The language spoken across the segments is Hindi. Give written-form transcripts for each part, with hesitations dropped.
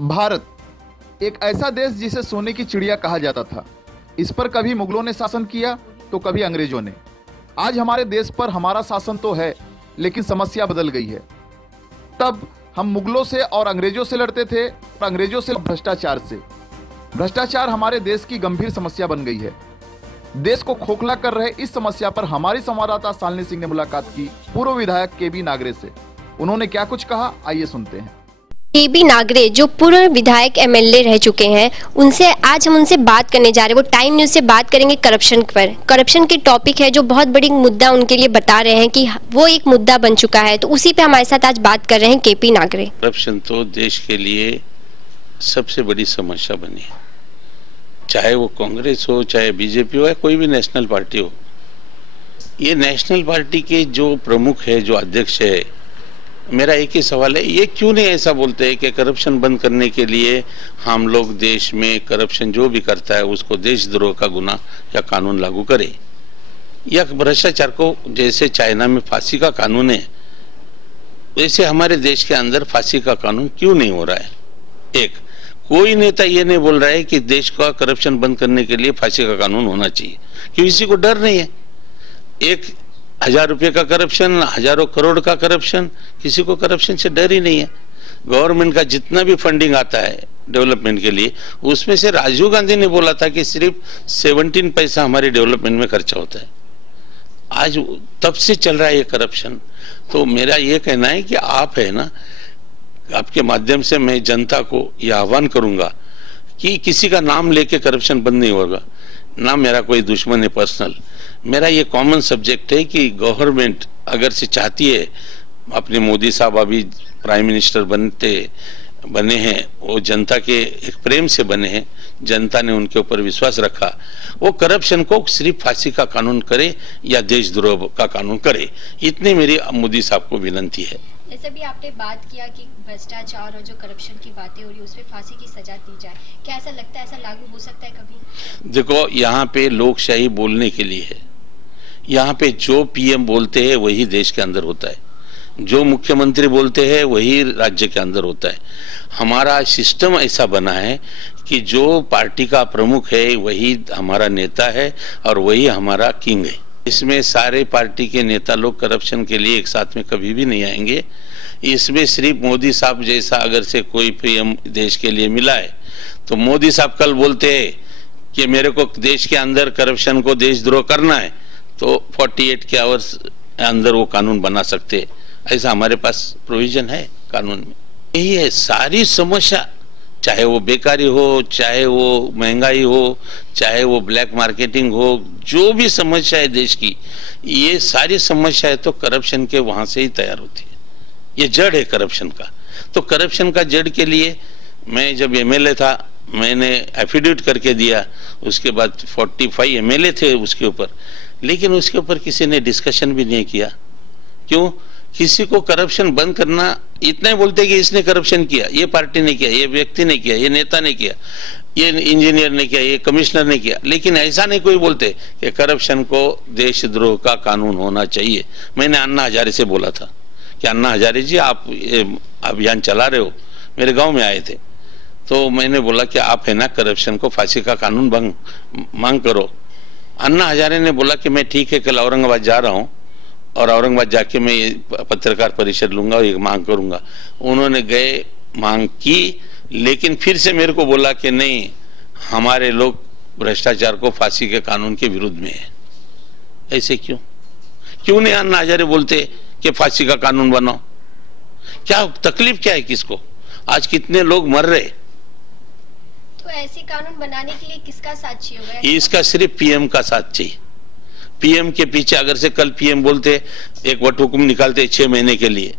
भारत एक ऐसा देश जिसे सोने की चिड़िया कहा जाता था। इस पर कभी मुगलों ने शासन किया तो कभी अंग्रेजों ने। आज हमारे देश पर हमारा शासन तो है, लेकिन समस्या बदल गई है। तब हम मुगलों से और अंग्रेजों से लड़ते थे और अंग्रेजों से भ्रष्टाचार से। भ्रष्टाचार हमारे देश की गंभीर समस्या बन गई है। देश को खोखला कर रहे इस समस्या पर हमारी संवाददाता शालिनी सिंह ने मुलाकात की पूर्व विधायक केबी नागरे से। उन्होंने क्या कुछ कहा, आइए सुनते हैं। केबी नागरे जो पूर्व विधायक एमएलए रह चुके हैं, आज हम उनसे बात करने जा रहे हैं। वो टाइम न्यूज़ से बात करेंगे करप्शन पर। करप्शन की टॉपिक है जो बहुत बड़ी मुद्दा उनके लिए बता रहे हैं कि वो एक मुद्दा बन चुका है, तो उसी पे हमारे साथ आज बात कर रहे हैं केपी नागरे। करप्शन तो देश के लिए सबसे बड़ी समस्या बनी है, चाहे वो कांग्रेस हो, चाहे बीजेपी हो, या कोई भी नेशनल पार्टी हो। ये नेशनल पार्टी के जो प्रमुख है, जो अध्यक्ष है, मेरा एक ही सवाल है, ये क्यों नहीं ऐसा बोलते हैं कि करप्शन बंद करने के लिए हम लोग देश में करप्शन जो भी करता है उसको देशद्रोह का गुना या कानून लागू करें, या भ्रष्टाचार को जैसे चाइना में फांसी का कानून है वैसे हमारे देश के अंदर फांसी का कानून क्यों नहीं हो रहा है। एक कोई नेता ये नहीं बोल रहा है कि देश का करप्शन बंद करने के लिए फांसी का कानून होना चाहिए, क्योंकि किसी को डर नहीं है। 1000 रुपये का करप्शन, हजारों करोड़ का करप्शन, किसी को करप्शन से डर ही नहीं है। गवर्नमेंट का जितना भी फंडिंग आता है डेवलपमेंट के लिए, उसमें से राजीव गांधी ने बोला था कि सिर्फ 17 पैसा हमारे डेवलपमेंट में खर्चा होता है। आज तब से चल रहा है ये करप्शन। तो मेरा ये कहना है कि आप है ना, आपके माध्यम से मैं जनता को यह आह्वान करूंगा कि किसी का नाम लेके करप्शन बंद नहीं होगा। ना मेरा कोई दुश्मन है पर्सनल, मेरा ये कॉमन सब्जेक्ट है कि गवर्नमेंट अगर से चाहती है, अपने मोदी साहब अभी प्राइम मिनिस्टर बने हैं, वो जनता के एक प्रेम से बने हैं, जनता ने उनके ऊपर विश्वास रखा, वो करप्शन को सिर्फ फांसी का कानून करे या देशद्रोह का कानून करे। इतनी मेरी मोदी साहब को विनती है। जैसे भी आपने बात किया कि भ्रष्टाचार और जो करप्शन की बातें हो रही है उसमें फांसी की सजा दी जाए, क्या ऐसा लगता है, ऐसा लागू हो सकता है कभी? देखो, यहाँ पे लोकशाही बोलने के लिए है। यहाँ पे जो पीएम बोलते हैं वही देश के अंदर होता है, जो मुख्यमंत्री बोलते हैं वही राज्य के अंदर होता है। हमारा सिस्टम ऐसा बना है कि जो पार्टी का प्रमुख है वही हमारा नेता है और वही हमारा किंग है। इसमें सारे पार्टी के नेता लोग करप्शन के लिए एक साथ में कभी भी नहीं आएंगे। इसमें सिर्फ मोदी साहब जैसा अगर से कोई पीएम देश के लिए मिला है तो मोदी साहब कल बोलते हैं कि मेरे को देश के अंदर करप्शन को देशद्रोह करना है, तो 48 के आवर्स अंदर वो कानून बना सकते। ऐसा हमारे पास प्रोविजन है कानून में। यही है सारी समस्या, चाहे वो बेकारी हो, चाहे वो महंगाई हो, चाहे वो ब्लैक मार्केटिंग हो, जो भी समस्या है देश की, ये सारी समस्या है तो करप्शन के वहां से ही तैयार होती है। ये जड़ है करप्शन का। तो करप्शन का जड़ के लिए मैं जब एमएलए था, मैंने एफिडेविट करके दिया। उसके बाद 45 एमएलए थे उसके ऊपर, लेकिन उसके ऊपर किसी ने डिस्कशन भी नहीं किया। क्यों? किसी को करप्शन बंद करना, इतना ही बोलते कि इसने करप्शन किया, ये पार्टी ने किया, ये व्यक्ति ने किया, ये नेता ने किया, ये इंजीनियर ने किया, ये कमिश्नर ने किया, लेकिन ऐसा नहीं कोई बोलते कि करप्शन को देशद्रोह का कानून होना चाहिए। मैंने अन्ना हजारे से बोला था कि अन्ना हजारे जी, आप अभियान चला रहे हो, मेरे गाँव में आए थे, तो मैंने बोला कि आप है ना करप्शन को फांसी का कानून मांग करो। अन्ना हजारे ने बोला कि मैं ठीक है, कल औरंगाबाद जा रहा हूँ और औरंगाबाद जाके मैं ये पत्रकार परिषद लूंगा और ये मांग करूंगा। उन्होंने गए, मांग की, लेकिन फिर से मेरे को बोला कि नहीं, हमारे लोग भ्रष्टाचार को फांसी के कानून के विरुद्ध में है। ऐसे क्यों नहीं अन्ना हजारे बोलते कि फांसी का कानून बनाओ? क्या तकलीफ क्या है किसको? आज कितने लोग मर रहे। तो ऐसे कानून बनाने के लिए किसका साथ चाहिए? इसका सिर्फ पीएम का साथ चाहिए। पीएम के पीछे अगर से कल पीएम बोलते, एक वट हुक्म निकालते 6 महीने के लिए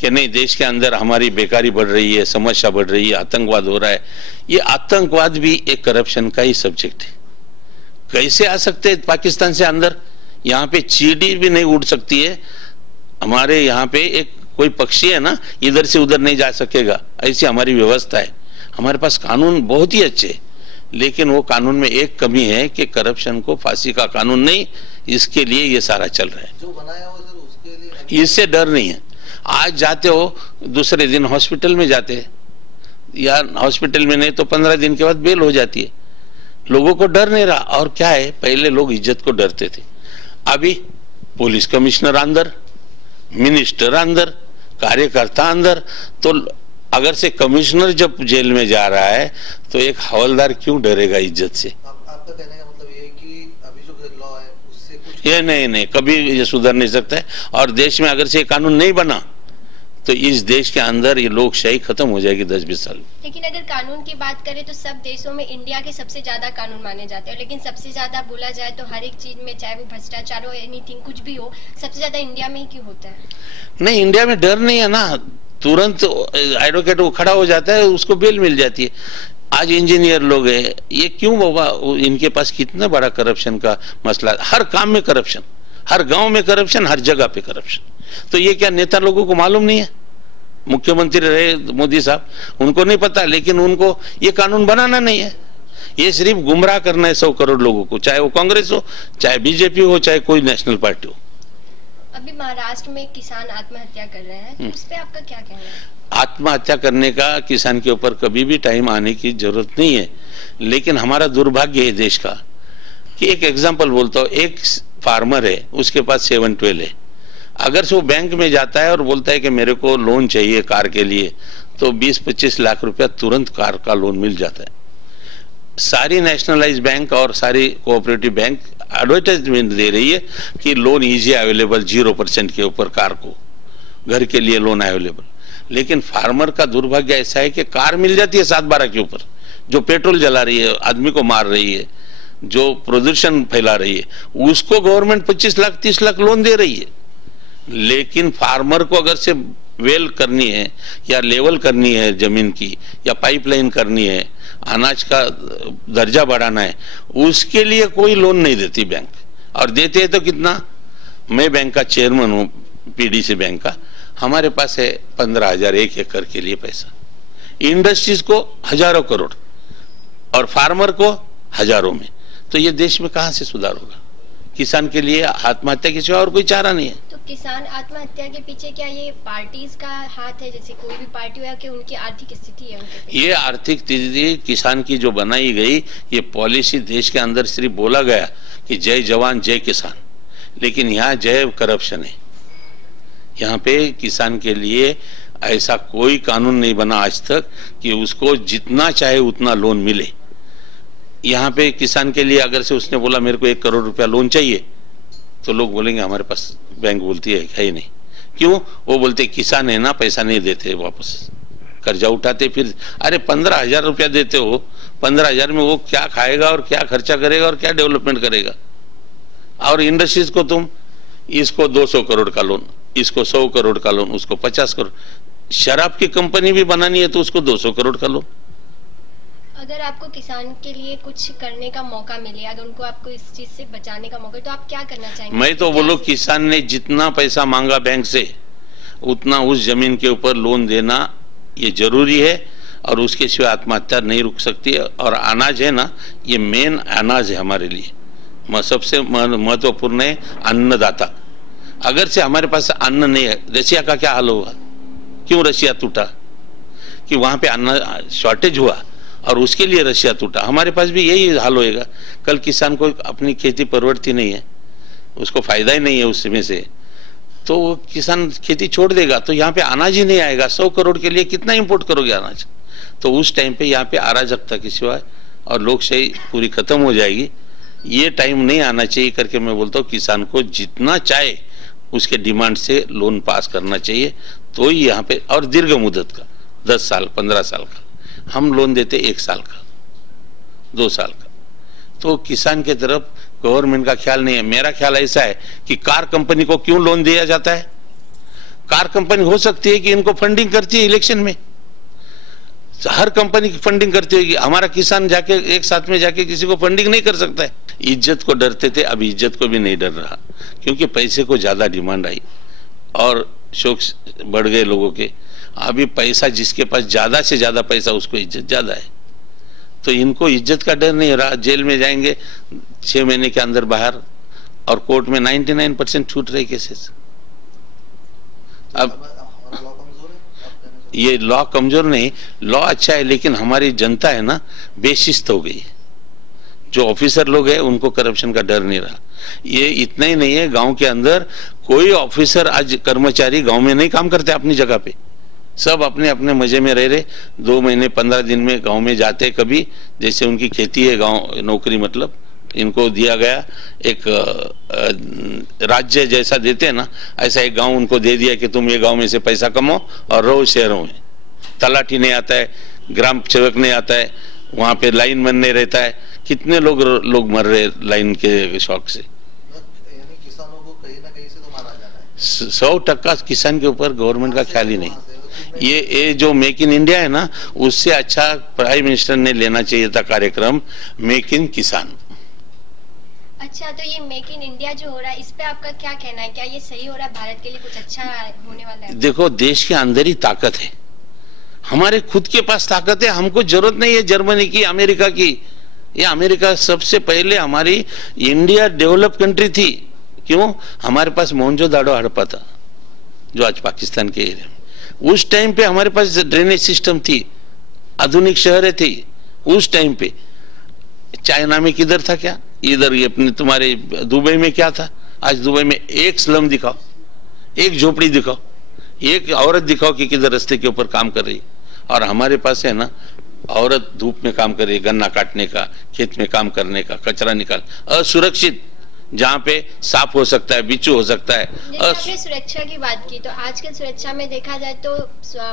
कि नहीं, देश के अंदर हमारी बेकारी बढ़ रही है, समस्या बढ़ रही है, आतंकवाद हो रहा है। ये आतंकवाद भी एक करप्शन का ही सब्जेक्ट है। कैसे आ सकते हैं पाकिस्तान से अंदर? यहाँ पे चींटी भी नहीं उड़ सकती है। हमारे यहाँ पे एक कोई पक्षी है ना, इधर से उधर नहीं जा सकेगा, ऐसी हमारी व्यवस्था है। हमारे पास कानून बहुत ही अच्छे, लेकिन वो कानून में एक कमी है कि करप्शन को फांसी का कानून नहीं, इसके लिए ये सारा चल रहा है। जो बनाया हो सर, उसके लिए इससे डर नहीं है। आज जाते हो, दूसरे दिन हॉस्पिटल में जाते, या हॉस्पिटल में नहीं तो 15 दिन के बाद बेल हो जाती है। लोगों को डर नहीं रहा। और क्या है, पहले लोग इज्जत को डरते थे, अभी पुलिस कमिश्नर अंदर, मिनिस्टर अंदर, कार्यकर्ता अंदर। तो अगर से कमिश्नर जब जेल में जा रहा है तो एक हवलदार क्यों डरेगा इज्जत से? आपका कहने का मतलब ये है कि अभी जो लॉ है उससे कुछ ये नहीं, कभी ये सुधर नहीं सकता है। और देश में अगर से कानून नहीं बना तो इस देश के अंदर ये लोकशाही खत्म हो जाएगी 10-20 साल में। लेकिन अगर कानून की बात करें तो सब देशों में इंडिया के सबसे ज्यादा कानून माने जाते हैं, लेकिन सबसे ज्यादा बोला जाए तो हर एक चीज में, चाहे वो भ्रष्टाचार हो, एनीथिंग कुछ भी हो, सबसे ज्यादा इंडिया में ही क्यों होता है? नहीं, इंडिया में डर नहीं है ना, तुरंत एडवोकेट वो खड़ा हो जाता है, उसको बेल मिल जाती है। आज इंजीनियर लोग हैं, ये क्यों बाबा, इनके पास कितना बड़ा करप्शन का मसला, हर काम में करप्शन, हर गांव में करप्शन, हर जगह पे करप्शन। तो ये क्या नेता लोगों को मालूम नहीं है? मुख्यमंत्री रहे मोदी साहब, उनको नहीं पता, लेकिन उनको ये कानून बनाना नहीं है, ये सिर्फ गुमराह करना है 100 करोड़ लोगों को, चाहे वो कांग्रेस हो, चाहे बीजेपी हो, चाहे कोई नेशनल पार्टी हो। अभी महाराष्ट्र में किसान आत्महत्या कर रहे हैं, तो उस पे आपका क्या कहना है? आत्महत्या करने का किसान के ऊपर कभी भी टाइम आने की जरूरत नहीं है, लेकिन हमारा दुर्भाग्य है देश का कि एक एग्जांपल बोलता हूँ, एक फार्मर है, उसके पास 712 है, अगर से वो बैंक में जाता है और बोलता है कि मेरे को लोन चाहिए कार के लिए, तो 20-25 लाख रुपया तुरंत कार का लोन मिल जाता है। सारी नेशनलाइज बैंक और सारी कोऑपरेटिव बैंक एडवर्टाइजमेंट दे रही है कि लोन इजी अवेलेबल, 0% के ऊपर कार को, घर के लिए लोन अवेलेबल। लेकिन फार्मर का दुर्भाग्य ऐसा है कि कार मिल जाती है 7-12 के ऊपर, जो पेट्रोल जला रही है, आदमी को मार रही है, जो प्रदूषण फैला रही है, उसको गवर्नमेंट 25 लाख 30 लाख लोन दे रही है। लेकिन फार्मर को अगर से वेल करनी है या लेवल करनी है जमीन की, या पाइपलाइन करनी है, अनाज का दर्जा बढ़ाना है, उसके लिए कोई लोन नहीं देती बैंक। और देते हैं तो कितना, मैं बैंक का चेयरमैन हूँ, पीडीसी बैंक का, हमारे पास है 15,000 एक एकड़ के लिए पैसा, इंडस्ट्रीज को हजारों करोड़ और फार्मर को हजारों में। तो ये देश में कहां से सुधार होगा? किसान के लिए आत्महत्या के सिवा और कोई चारा नहीं है। तो किसान आत्महत्या के पीछे क्या ये पार्टीज का हाथ है, जैसे कोई भी पार्टी हो, कि उनकी आर्थिक स्थिति है उनके पीछे? ये आर्थिक स्थिति किसान की जो बनाई गई, ये पॉलिसी देश के अंदर सिर्फ बोला गया कि जय जवान जय किसान, लेकिन यहाँ जय करप्शन है। यहाँ पे किसान के लिए ऐसा कोई कानून नहीं बना आज तक कि उसको जितना चाहे उतना लोन मिले। यहाँ पे किसान के लिए अगर से उसने बोला मेरे को 1 करोड़ रुपया लोन चाहिए, तो लोग बोलेंगे हमारे पास बैंक बोलती है ही नहीं। क्यों? वो बोलते किसान है ना, पैसा नहीं देते वापस, कर्जा उठाते। फिर अरे 15,000 रुपया देते हो, 15,000 में वो क्या खाएगा और क्या खर्चा करेगा और क्या डेवलपमेंट करेगा? और इंडस्ट्रीज को तुम, इसको 200 करोड़ का लोन, इसको 100 करोड़ का लोन, उसको 50 करोड़। शराब की कंपनी भी बनानी है तो उसको 200 करोड़ का लोन। अगर आपको किसान के लिए कुछ करने का मौका मिले, अगर उनको आपको इस चीज से बचाने का मौका, तो आप क्या करना चाहेंगे? मैं तो बोलूं, किसान ने जितना पैसा मांगा बैंक से, उतना उस जमीन के ऊपर लोन देना ये जरूरी है, और उसके सिवा आत्महत्या नहीं रुक सकती है। और अनाज है ना, ये मेन अनाज है हमारे लिए, सबसे महत्वपूर्ण है अन्नदाता। अगर से हमारे पास अन्न नहीं है, रशिया का क्या हाल होगा? क्यों रशिया टूटा? कि वहां पे अन्न शॉर्टेज हुआ और उसके लिए रशिया टूटा। हमारे पास भी यही हाल होएगा। कल किसान को अपनी खेती परवड़ती नहीं है, उसको फायदा ही नहीं है उसमें से, तो वो किसान खेती छोड़ देगा, तो यहाँ पे अनाज ही नहीं आएगा। 100 करोड़ के लिए कितना इंपोर्ट करोगे अनाज? तो उस टाइम पे यहाँ पे अराजकता के सिवाय और लोकशाही पूरी खत्म हो जाएगी। ये टाइम नहीं आना चाहिए करके मैं बोलता हूँ, किसान को जितना चाहे उसके डिमांड से लोन पास करना चाहिए। तो ही यहाँ पे, और दीर्घ मुदत का, 10 साल 15 साल का, हम लोन देते 1 साल का, 2 साल का। तो किसान के तरफ गवर्नमेंट का ख्याल नहीं है। मेरा ख्याल ऐसा है कि कार कंपनी को क्यों लोन दिया जाता है? कार कंपनी हो सकती है कि इनको फंडिंग करती है इलेक्शन में, हर कंपनी की फंडिंग करती होगी। हमारा किसान जाके एक साथ में जाके किसी को फंडिंग नहीं कर सकता है। इज्जत को डरते थे, अब इज्जत को भी नहीं डर रहा, क्योंकि पैसे को ज्यादा डिमांड आई और शौक बढ़ गए लोगों के। अभी पैसा, जिसके पास ज्यादा से ज्यादा पैसा, उसको इज्जत ज्यादा है। तो इनको इज्जत का डर नहीं रहा। जेल में जाएंगे 6 महीने के अंदर बाहर, और कोर्ट में 99% छूट रहे केसेस। अब ये लॉ कमजोर नहीं, लॉ अच्छा है, लेकिन हमारी जनता है ना बेशिस्त हो गई। जो ऑफिसर लोग हैं उनको करप्शन का डर नहीं रहा। ये इतना ही नहीं है, गांव के अंदर कोई ऑफिसर आज कर्मचारी गांव में नहीं काम करते अपनी जगह पे, सब अपने अपने मजे में रह रहे। 2 महीने 15 दिन में गांव में जाते, कभी जैसे उनकी खेती है गांव नौकरी, मतलब इनको दिया गया एक राज्य जैसा देते हैं ना, ऐसा एक गांव उनको दे दिया कि तुम ये गांव में से पैसा कमाओ और रहो शहरों में। तलाठी नहीं आता है, ग्राम सेवक नहीं आता है, वहां पे लाइन मन नहीं रहता है। कितने लोग मर रहे लाइन के शौक से। यानी किसानों को कहीं ना कहीं से तो मारा जा रहा है। 100% किसान के ऊपर गवर्नमेंट का ख्याल ही नहीं। ये जो मेक इन इंडिया है ना, उससे अच्छा प्राइम मिनिस्टर ने लेना चाहिए था कार्यक्रम मेक इन किसान। अच्छा, तो ये मेक इन इंडिया जो हो रहा है, इस पे आपका क्या कहना है? क्या ये सही हो रहा है? भारत के लिए कुछ अच्छा होने वाला है? देखो, देश के अंदर ही ताकत है, हमारे खुद के पास ताकत है। हमको जरूरत नहीं है जर्मनी की, अमेरिका की। ये अमेरिका सबसे पहले हमारी इंडिया डेवलप कंट्री थी। क्यों? हमारे पास मोहनजोदाड़ो हड़प्पा था, जो आज पाकिस्तान के एरिया में। उस टाइम पे हमारे पास ड्रेनेज सिस्टम थी, आधुनिक शहरें थी उस टाइम पे। चाइना में किधर था क्या? इधर ये अपने तुम्हारे दुबई में क्या था? आज दुबई में एक स्लम दिखाओ, एक झोपड़ी दिखाओ, एक औरत दिखाओ कि किधर रास्ते के ऊपर काम कर रही। और हमारे पास है ना, औरत धूप में काम कर रही, गन्ना काटने का, खेत में काम करने का, कचरा निकाल, असुरक्षित, जहाँ पे सांप हो सकता है, बिच्छू हो सकता है। आपने सुरक्षा की बात की, तो आजकल सुरक्षा में देखा जाए तो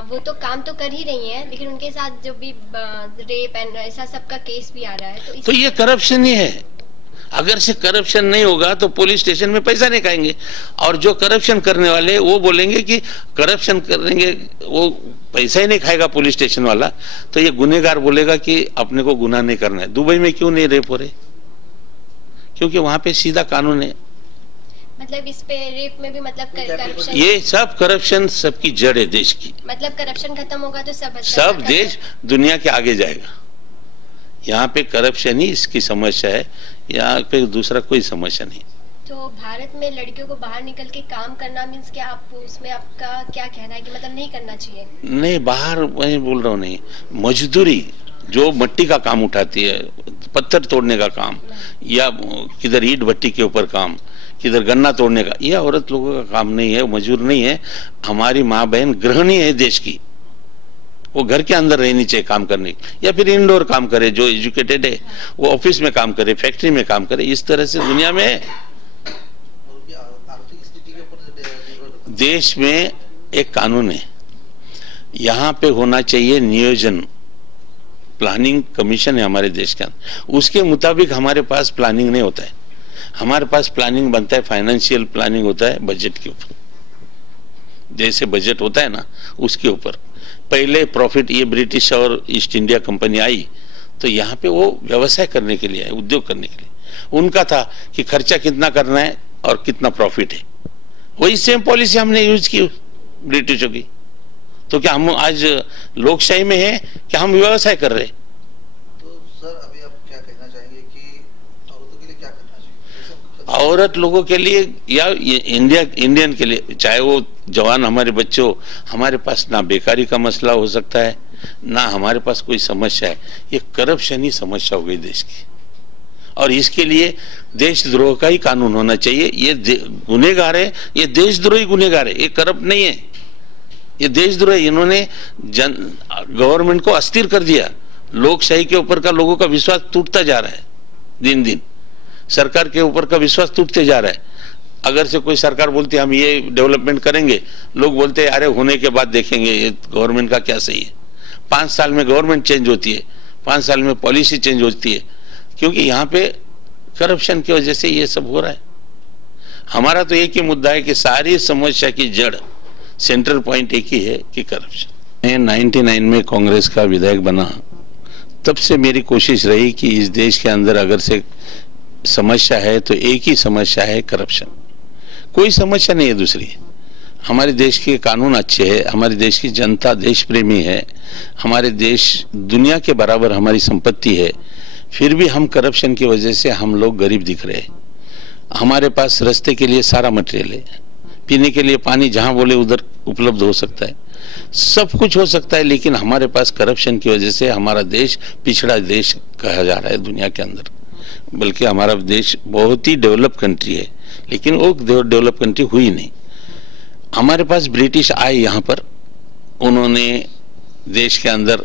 वो तो काम तो कर ही रही हैं, लेकिन उनके साथ जो भी रेप एंड ऐसा सबका केस भी आ रहा है, तो ये करप्शन ही है। अगर से करप्शन नहीं होगा तो पुलिस स्टेशन में पैसा नहीं खाएंगे। और जो करप्शन करने वाले वो बोलेंगे कि करप्शन करेंगे, वो पैसा ही नहीं खाएगा पुलिस स्टेशन वाला, तो ये गुनहगार बोलेगा कि अपने को गुनाह नहीं करना है। दुबई में क्यों नहीं रेप हो रहे? क्योंकि वहां पे सीधा कानून है। मतलब इस पे रेप में भी मतलब करप्शन, ये सब करप्शन सबकी जड़ है देश की। मतलब करप्शन खत्म होगा तो सब देश दुनिया के आगे जाएगा। यहाँ पे करप्शन ही इसकी समस्या है, यहाँ पे दूसरा कोई समस्या नहीं। तो भारत में लड़कियों को बाहर निकल के काम करना मीन्स क्या, आप उसमें आपका क्या कहना है कि मतलब नहीं करना चाहिए? नहीं, बाहर वही बोल रहा हूँ, नहीं, मजदूरी, जो मट्टी का काम उठाती है, पत्थर तोड़ने का काम, या किधर ईंट भट्टी के ऊपर काम, किधर गन्ना तोड़ने का, यह औरत लोगों का काम नहीं है, मजदूर नहीं है। हमारी माँ बहन गृहिणी है देश की, वो घर के अंदर रहनी चाहिए काम करने, या फिर इंडोर काम करे। जो एजुकेटेड है वो ऑफिस में काम करे, फैक्ट्री में काम करे। इस तरह से दुनिया में देश में एक कानून है, यहाँ पे होना चाहिए नियोजन, प्लानिंग कमीशन है हमारे देश के अंदर, उसके मुताबिक हमारे पास प्लानिंग नहीं होता है। हमारे पास प्लानिंग बनता है, फाइनेंशियल प्लानिंग होता है बजट के ऊपर, जैसे बजट होता है ना उसके ऊपर। पहले प्रॉफिट, ये ब्रिटिश और ईस्ट इंडिया कंपनी आई तो यहाँ पे वो व्यवसाय करने के लिए आए, उद्योग करने के लिए। उनका था कि खर्चा कितना करना है और कितना प्रॉफिट है, वही सेम पॉलिसी हमने यूज की ब्रिटिशों की। तो क्या हम आज लोकशाही में है कि हम व्यवसाय कर रहे हैं? तो सर अभी आप क्या कहना चाहेंगे कि औरतों के लिए क्या करना चाहिए? औरत लोगों के लिए या इंडियन के लिए, चाहे वो जवान हमारे बच्चे हो, हमारे पास ना बेकारी का मसला हो सकता है, ना हमारे पास कोई समस्या है। ये करप्शन ही समस्या हो गई देश की, और इसके लिए देशद्रोह का ही कानून होना चाहिए। ये गुनहगार है, ये देशद्रोही गुनहगार है, ये करप्ट नहीं है, ये देशद्रोह। इन्होंने गवर्नमेंट को अस्थिर कर दिया, लोकशाही के ऊपर का लोगों का विश्वास टूटता जा रहा है, दिन दिन सरकार के ऊपर का विश्वास टूटते जा रहा है। अगर से कोई सरकार बोलती है हम ये डेवलपमेंट करेंगे, लोग बोलते हैं अरे होने के बाद देखेंगे ये गवर्नमेंट का क्या सही है। 5 साल में गवर्नमेंट चेंज होती है, 5 साल में पॉलिसी चेंज होती है, क्योंकि यहाँ पे करप्शन की वजह से ये सब हो रहा है। हमारा तो एक ही मुद्दा है कि सारी समस्या की जड़, सेंट्रल पॉइंट एक ही है कि करप्शन। मैं 99 में कांग्रेस का विधायक बना, तब से मेरी कोशिश रही कि इस देश के अंदर अगर से समस्या है तो एक ही समस्या है करप्शन, कोई समस्या नहीं है दूसरी। हमारे देश के कानून अच्छे हैं, हमारे देश की जनता देश प्रेमी है, हमारे देश दुनिया के बराबर हमारी संपत्ति है, फिर भी हम करप्शन की वजह से हम लोग गरीब दिख रहे हैं। हमारे पास रास्ते के लिए सारा मटेरियल है, पीने के लिए पानी जहां बोले उधर उपलब्ध हो सकता है, सब कुछ हो सकता है, लेकिन हमारे पास करप्शन की वजह से हमारा देश पिछड़ा देश कहा जा रहा है दुनिया के अंदर। बल्कि हमारा देश बहुत ही डेवलप कंट्री है, लेकिन वो डेवलप कंट्री हुई नहीं। हमारे पास ब्रिटिश आए यहाँ पर, उन्होंने देश के अंदर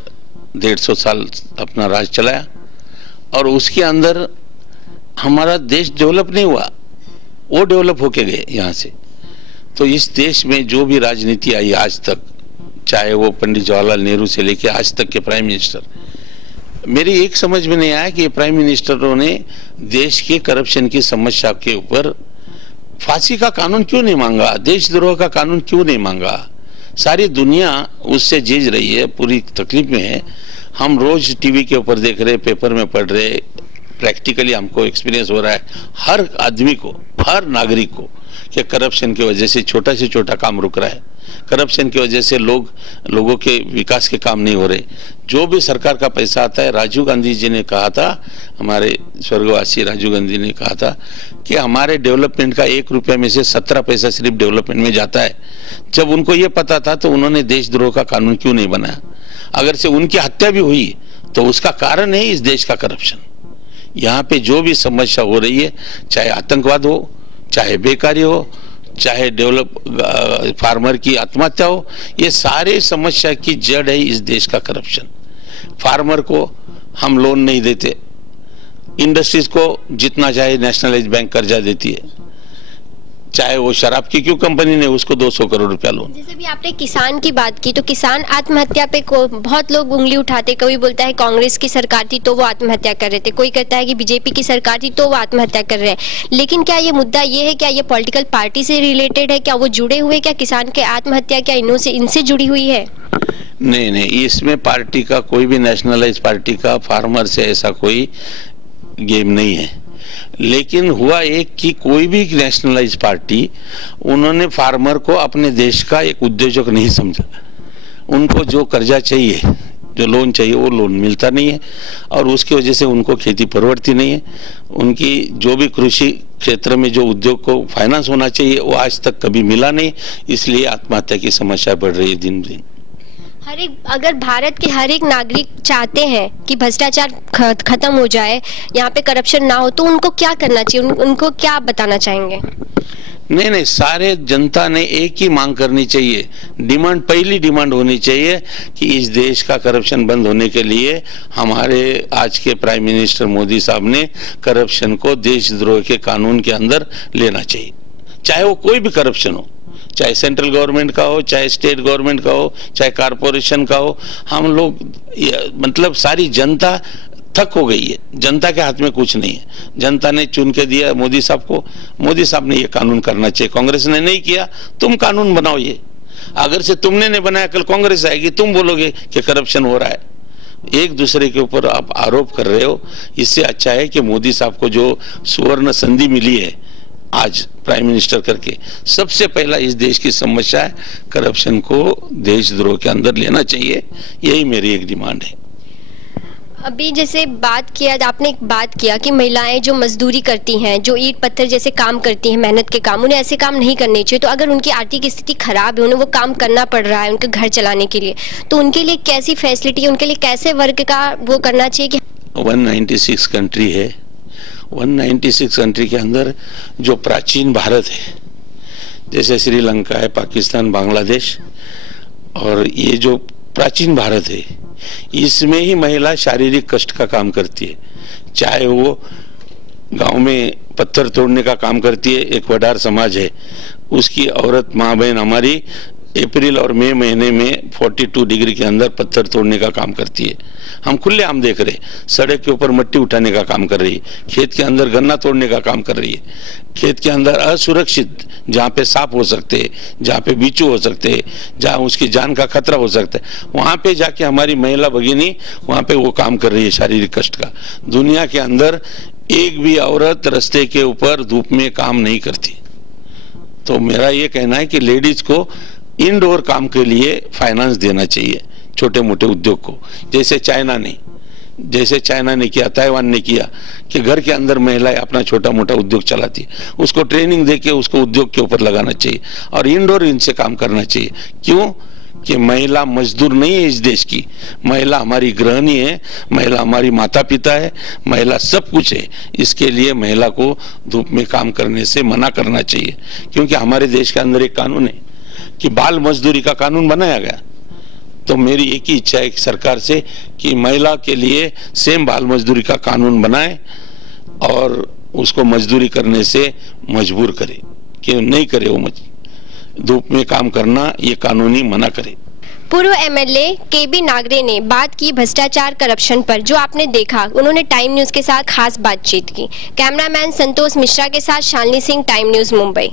150 साल अपना राज चलाया और उसके अंदर हमारा देश डेवलप नहीं हुआ, वो डेवलप होके गए यहाँ से। तो इस देश में जो भी राजनीति आई आज तक, चाहे वो पंडित जवाहरलाल नेहरू से लेके आज तक के प्राइम मिनिस्टर, मेरी एक समझ में नहीं आया कि प्राइम मिनिस्टरों ने देश के करप्शन की समस्या के ऊपर फांसी का कानून क्यों नहीं मांगा, देशद्रोह का कानून क्यों नहीं मांगा। सारी दुनिया उससे जूझ रही है, पूरी तकलीफ में है। हम रोज टीवी के ऊपर देख रहे, पेपर में पढ़ रहे, प्रैक्टिकली हमको एक्सपीरियंस हो रहा है हर आदमी को, हर नागरिक को, कि करप्शन की वजह से छोटा से छोटा काम रुक रहा है, करप्शन की वजह से लोगों के विकास के काम नहीं हो रहे। जो भी सरकार का पैसा आता है, राजीव गांधी जी ने कहा था, हमारे स्वर्गवासी राजीव गांधी ने कहा था कि हमारे डेवलपमेंट का 1 रुपये में से 17 पैसा सिर्फ डेवलपमेंट में जाता है। जब उनको ये पता था तो उन्होंने देशद्रोह का कानून क्यों नहीं बनाया। अगर से उनकी हत्या भी हुई तो उसका कारण है इस देश का करप्शन। यहाँ पे जो भी समस्या हो रही है, चाहे आतंकवाद हो, चाहे बेकारी हो, चाहे फार्मर की आत्महत्या हो, ये सारे समस्या की जड़ है इस देश का करप्शन। फार्मर को हम लोन नहीं देते, इंडस्ट्रीज को जितना चाहे नेशनलाइज बैंक कर्जा देती है, चाहे वो शराब की क्यों कंपनी ने उसको 200 करोड़ रुपया लोन। जैसे भी आपने किसान की बात की, तो किसान आत्महत्या पे बहुत लोग उंगली उठाते, कोई बोलता है कांग्रेस की सरकार थी तो वो आत्महत्या कर रहे थे, कोई कहता है कि बीजेपी की सरकार थी तो वो आत्महत्या कर रहे हैं। लेकिन क्या ये मुद्दा ये है, क्या ये पॉलिटिकल पार्टी से रिलेटेड है, क्या वो जुड़े हुए, क्या किसान के आत्महत्या क्या इनसे जुड़ी हुई है? नहीं, इसमें पार्टी का कोई भी, नेशनलाइज पार्टी का फार्मर से ऐसा कोई गेम नहीं है। लेकिन हुआ एक कि कोई भी नेशनलाइज पार्टी, उन्होंने फार्मर को अपने देश का एक उद्योजक नहीं समझा। उनको जो कर्जा चाहिए, जो लोन चाहिए, वो लोन मिलता नहीं है और उसकी वजह से उनको खेती परवड़ती नहीं है। उनकी जो भी कृषि क्षेत्र में जो उद्योग को फाइनेंस होना चाहिए वो आज तक कभी मिला नहीं, इसलिए आत्महत्या की समस्या बढ़ रही है दिन दिन। अगर भारत के हर एक नागरिक चाहते हैं कि भ्रष्टाचार खत्म हो जाए, यहाँ पे करप्शन ना हो, तो उनको क्या करना चाहिए, उनको क्या बताना चाहेंगे? नहीं, सारे जनता ने एक ही मांग करनी चाहिए। डिमांड, पहली डिमांड होनी चाहिए कि इस देश का करप्शन बंद होने के लिए हमारे आज के प्राइम मिनिस्टर मोदी साहब ने करप्शन को देशद्रोह के कानून के अंदर लेना चाहिए। चाहे वो कोई भी करप्शन हो, चाहे सेंट्रल गवर्नमेंट का हो, चाहे स्टेट गवर्नमेंट का हो, चाहे कारपोरेशन का हो, हम लोग मतलब सारी जनता थक हो गई है। जनता के हाथ में कुछ नहीं है। जनता ने चुन के दिया मोदी साहब को, मोदी साहब ने ये कानून करना चाहिए। कांग्रेस ने नहीं किया, तुम कानून बनाओ। ये अगर से तुमने नहीं बनाया, कल कांग्रेस आएगी, तुम बोलोगे कि करप्शन हो रहा है। एक दूसरे के ऊपर आप आरोप कर रहे हो। इससे अच्छा है कि मोदी साहब को जो सुवर्ण संधि मिली है आज प्राइम मिनिस्टर करके, सबसे पहला इस देश की समस्या है करप्शन को देशद्रोह के अंदर लेना चाहिए। यही मेरी एक डिमांड है। अभी जैसे आपने एक बात किया कि महिलाएं जो मजदूरी करती हैं, जो ईंट पत्थर जैसे काम करती हैं, मेहनत के काम, उन्हें ऐसे काम नहीं करने चाहिए। तो अगर उनकी आर्थिक स्थिति खराब है, उन्हें वो काम करना पड़ रहा है उनके घर चलाने के लिए, तो उनके लिए कैसी फैसिलिटी, उनके लिए कैसे वर्क का वो करना चाहिए? कि 196 कंट्री है, 196 कंट्री के अंदर जो प्राचीन भारत है, जैसे श्रीलंका है, पाकिस्तान, बांग्लादेश, और ये जो प्राचीन भारत है, इसमें ही महिला शारीरिक कष्ट का काम करती है। चाहे वो गांव में पत्थर तोड़ने का काम करती है, एक वडार समाज है, उसकी औरत माँ बहन हमारी अप्रैल और मई महीने में 42 डिग्री के अंदर पत्थर तोड़ने का काम करती है। हम खुलेआम देख रहे, सड़क के ऊपर मिट्टी उठाने का काम कर रही है, खेत के अंदर गन्ना तोड़ने का काम कर रही है, खेत के अंदर असुरक्षित जहाँ पे सांप हो सकते हैं, जहाँ पे बिच्छू हो सकते हैं, जहाँ उसकी जान का खतरा हो सकता है, वहाँ पे जाके हमारी महिला भगिनी वहाँ पे वो काम कर रही है शारीरिक कष्ट का। दुनिया के अंदर एक भी औरत रास्ते के ऊपर धूप में काम नहीं करती। तो मेरा ये कहना है कि लेडीज को इंडोर काम के लिए फाइनेंस देना चाहिए, छोटे मोटे उद्योग को। जैसे चाइना ने जैसे चाइना ने किया, ताइवान ने किया, कि घर के अंदर महिलाएं अपना छोटा मोटा उद्योग चलाती है, उसको ट्रेनिंग देके उसको उद्योग के ऊपर लगाना चाहिए और इंडोर इनसे काम करना चाहिए। क्यों? कि महिला मजदूर नहीं है इस देश की, महिला हमारी गृहिणी है, महिला हमारी माता पिता है, महिला सब कुछ है। इसके लिए महिला को धूप में काम करने से मना करना चाहिए, क्योंकि हमारे देश के अंदर एक कानून है कि बाल मजदूरी का कानून बनाया गया। तो मेरी एक ही इच्छा है सरकार से कि महिला के लिए सेम बाल मजदूरी का कानून बनाए और उसको मजदूरी करने से मजबूर करे, कि नहीं करे वो धूप में काम करना, ये कानूनी मना करे। पूर्व एमएलए केबी नागरे ने बात की भ्रष्टाचार करप्शन पर, जो आपने देखा उन्होंने टाइम न्यूज के साथ खास बातचीत की। कैमरामैन संतोष मिश्रा के साथ शालिनी सिंह, टाइम न्यूज, मुंबई।